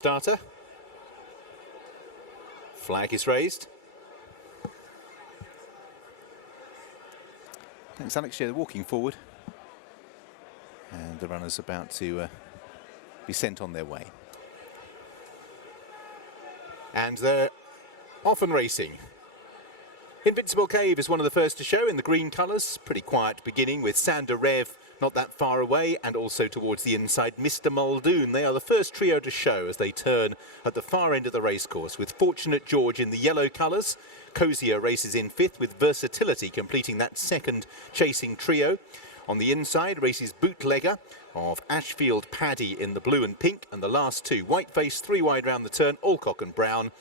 Starter. Flag is raised. Thanks, Alex. Yeah, they're walking forward. And the runner's about to be sent on their way. And they're off and racing. Invincible Cave is one of the first to show in the green colours. Pretty quiet beginning with Sander Rev not that far away, and also towards the inside Mr Muldoon. They are the first trio to show as they turn at the far end of the racecourse, with Fortunate George in the yellow colours. Cozier races in fifth, with Versatility completing that second chasing trio. On the inside races Bootlegger of Ashfield Paddy in the blue and pink, and the last two, Whiteface, three wide round the turn, Alcock and Brown.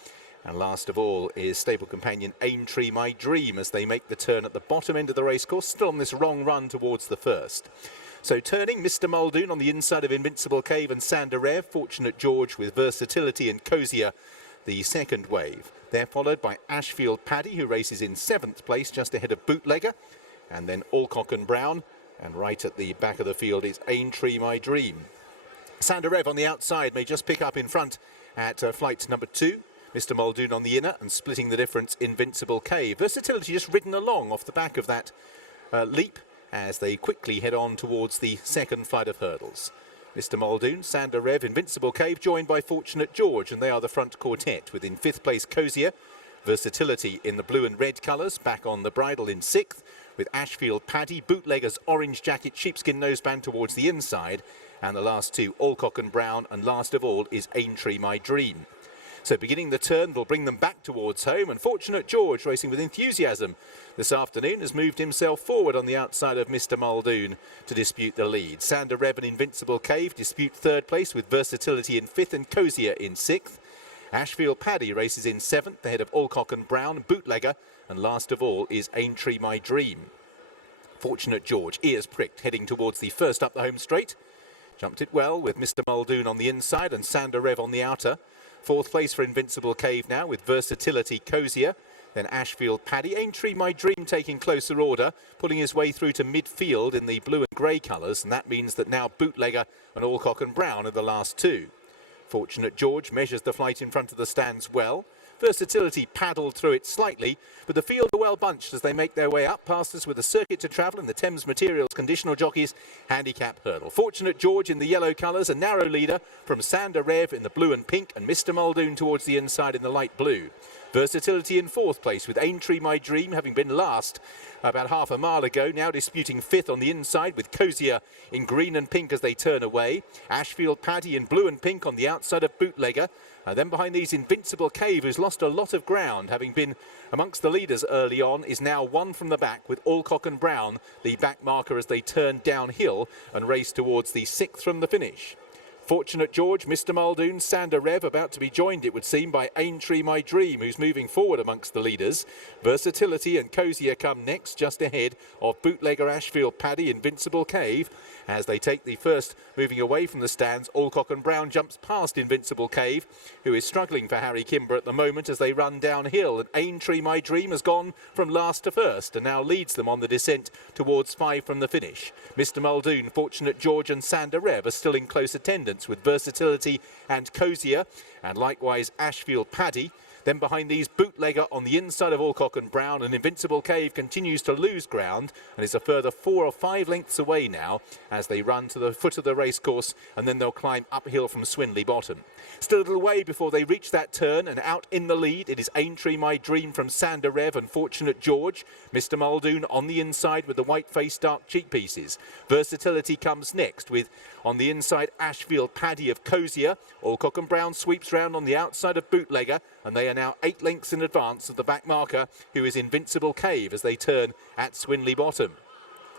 And last of all is stable companion Aintree My Dream as they make the turn at the bottom end of the racecourse, still on this wrong run towards the first. So turning, Mr Muldoon on the inside of Invincible Cave and Sander Rev, Fortunate George with Versatility and Cozier the second wave. They're followed by Ashfield Paddy, who races in seventh place just ahead of Bootlegger, and then Alcock and Brown, and right at the back of the field is Aintree My Dream. Sander Rev on the outside may just pick up in front at flight number 2. Mr Muldoon on the inner, and splitting the difference Invincible Cave. Versatility just ridden along off the back of that leap as they quickly head on towards the second flight of hurdles. Mr Muldoon, Sander Rev, Invincible Cave joined by Fortunate George, and they are the front quartet, with in fifth place Cozier, Versatility in the blue and red colours, back on the bridle in sixth, with Ashfield Paddy, Bootlegger's orange jacket, sheepskin noseband towards the inside, and the last two, Alcock and Brown, and last of all is Aintree My Dream. So beginning the turn will bring them back towards home, and Fortunate George, racing with enthusiasm this afternoon, has moved himself forward on the outside of Mr Muldoon to dispute the lead. Sander Rev and Invincible Cave dispute third place, with Versatility in fifth and Cozier in sixth. Ashfield Paddy races in seventh ahead of Alcock and Brown, Bootlegger, and last of all is Aintree My Dream. Fortunate George, ears pricked, heading towards the first up the home straight. Jumped it well with Mr Muldoon on the inside and Sander Rev on the outer. Fourth place for Invincible Cave now, with Versatility, Cozier, then Ashfield Paddy. Aintree My Dream taking closer order, pulling his way through to midfield in the blue and grey colours, and that means that now Bootlegger and Alcock and Brown are the last two. Fortunate George measures the flight in front of the stands well. Versatility paddled through it slightly, but the field are well bunched as they make their way up past us with a circuit to travel in the Thames Materials Conditional Jockeys Handicap Hurdle. Fortunate George in the yellow colours, a narrow leader from Sander Rev in the blue and pink, and Mr Muldoon towards the inside in the light blue. Versatility in fourth place, with Aintree My Dream having been last about half a mile ago, now disputing fifth on the inside, with Cozier in green and pink as they turn away. Ashfield Paddy in blue and pink on the outside of Bootlegger. And then behind these, Invincible Cave, who's lost a lot of ground, having been amongst the leaders early on, is now one from the back, with Alcock and Brown the back marker as they turn downhill and race towards the sixth from the finish. Fortunate George, Mr Muldoon, Sander Rev about to be joined, it would seem, by Aintree My Dream, who's moving forward amongst the leaders. Versatility and Cozier come next, just ahead of Bootlegger, Ashfield Paddy, Invincible Cave. As they take the first moving away from the stands, Alcock and Brown jumps past Invincible Cave, who is struggling for Harry Kimber at the moment as they run downhill. And Aintree My Dream has gone from last to first and now leads them on the descent towards five from the finish. Mr Muldoon, Fortunate George and Sander Rev are still in close attendance, with Versatility and Cozier, and likewise Ashfield Paddy. Then behind these, Bootlegger on the inside of Alcock and Brown, and Invincible Cave continues to lose ground and is a further 4 or 5 lengths away now as they run to the foot of the racecourse, and then they'll climb uphill from Swinley Bottom. Still a little way before they reach that turn, and out in the lead it is Aintree My Dream from Sander Rev and Fortunate George. Mr Muldoon on the inside with the white-faced dark cheek pieces. Versatility comes next, with on the inside Ashfield Paddy of Cozier. Alcock and Brown sweeps round on the outside of Bootlegger, and they are now 8 lengths in advance of the back marker, who is Invincible Cave, as they turn at Swinley Bottom.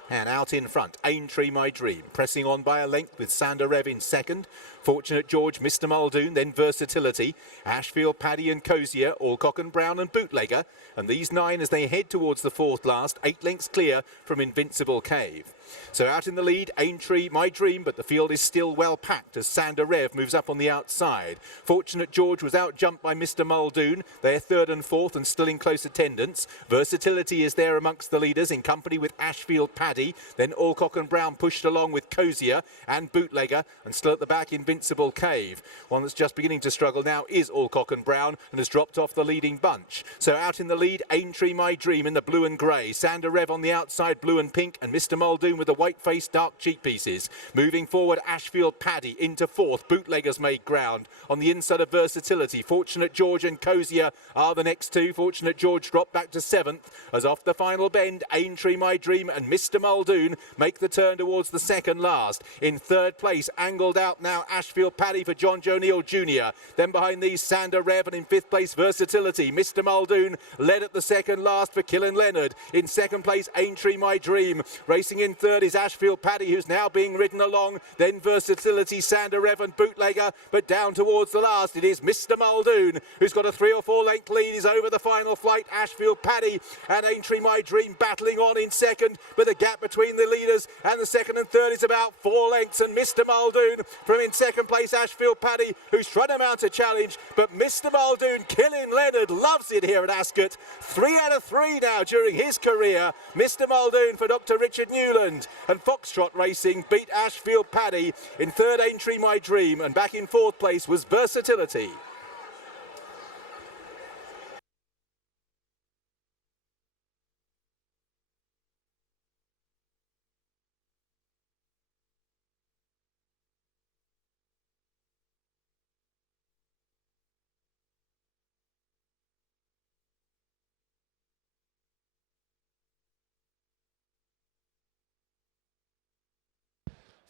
And out in front, Aintree My Dream, pressing on by a length with Sander Rev in second. Fortunate George, Mr Muldoon, then Versatility, Ashfield Paddy and Cozier, Alcock and Brown and Bootlegger. And these 9 as they head towards the fourth last, 8 lengths clear from Invincible Cave. So out in the lead, Aintree My Dream, but the field is still well packed as Sander Rev moves up on the outside. Fortunate George was outjumped by Mr Muldoon. They're third and fourth and still in close attendance. Versatility is there amongst the leaders in company with Ashfield Paddy. Then Alcock and Brown pushed along with Cozier and Bootlegger, and still at the back, Invincible Invincible Cave. One that's just beginning to struggle now is Alcock and Brown and has dropped off the leading bunch. So out in the lead, Aintree My Dream in the blue and grey. Sander Rev on the outside, blue and pink, and Mr. Muldoon with the white-faced dark cheek pieces. Moving forward, Ashfield Paddy into fourth. Bootleggers made ground. On the inside of Versatility, Fortunate George and Cozier are the next two. Fortunate George dropped back to seventh as off the final bend, Aintree My Dream and Mr. Muldoon make the turn towards the second last. In third place, angled out now, Ashfield Paddy for John Joe Neal Jr. Then behind these, Sander Rev, and in fifth place, Versatility. Mr. Muldoon led at the second last for Killen Leonard. In second place, Aintree My Dream. Racing in third is Ashfield Paddy, who's now being ridden along. Then Versatility, Sander Rev and Bootlegger. But down towards the last, it is Mr. Muldoon, who's got a 3 or 4 length lead, is over the final flight. Ashfield Paddy and Aintree My Dream battling on in second, but the gap between the leaders and the second and third is about 4 lengths, and Mr. Muldoon from in second place, Ashfield Paddy, who's trying to mount a challenge, but Mr. Muldoon, Killen Leonard, loves it here at Ascot. 3 out of 3 now during his career. Mr. Muldoon for Dr. Richard Newland, and Foxtrot Racing beat Ashfield Paddy. In third, Aintree My Dream, and back in fourth place was Versatility.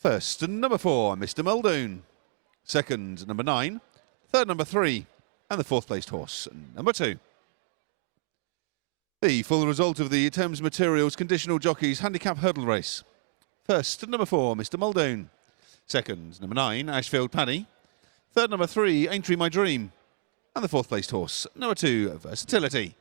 First, number 4, Mr. Muldoon. Second, number 9. Third, number 3. And the fourth placed horse, number 2. The full result of the Thames Materials Conditional Jockeys Handicap Hurdle Race. First, number 4, Mr. Muldoon. Second, number 9, Ashfield Paddy. Third, number 3, Aintree My Dream. And the fourth placed horse, number 2, Versatility.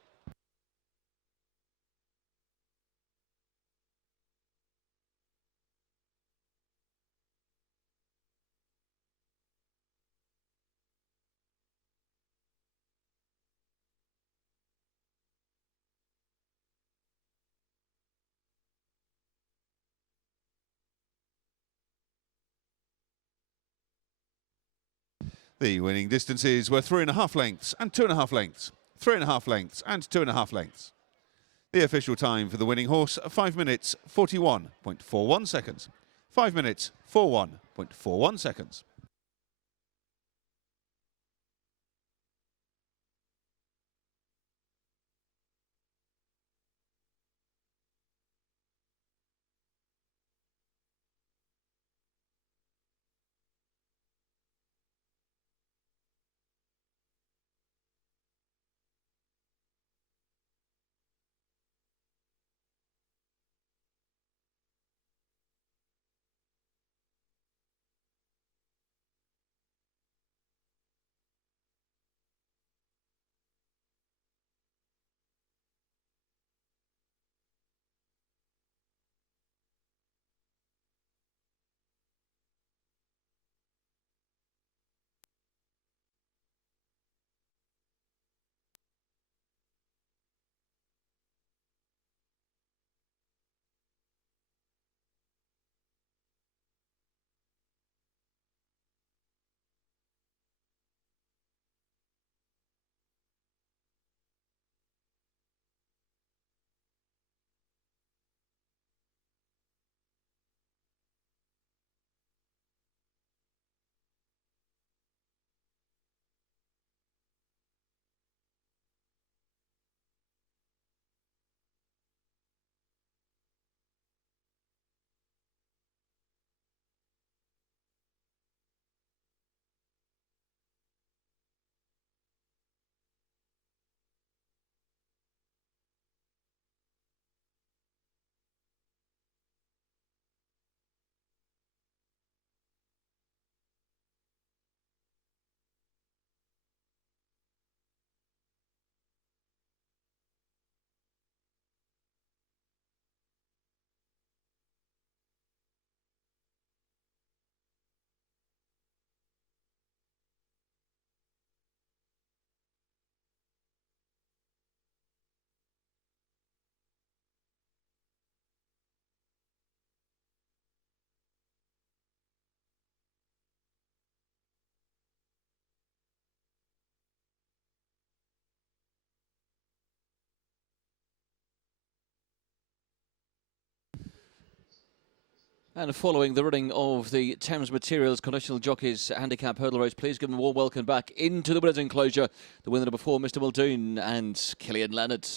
The winning distances were 3.5 lengths and 2.5 lengths, 3.5 lengths and 2.5 lengths. The official time for the winning horse, 5 minutes 41.41 seconds. 5 minutes 41.41 seconds. And following the running of the Thames Materials Conditional Jockeys Handicap Hurdle Race, please give them a warm welcome back into the winners' enclosure. The winner number 4, Mr. Muldoon, and Killian Leonard.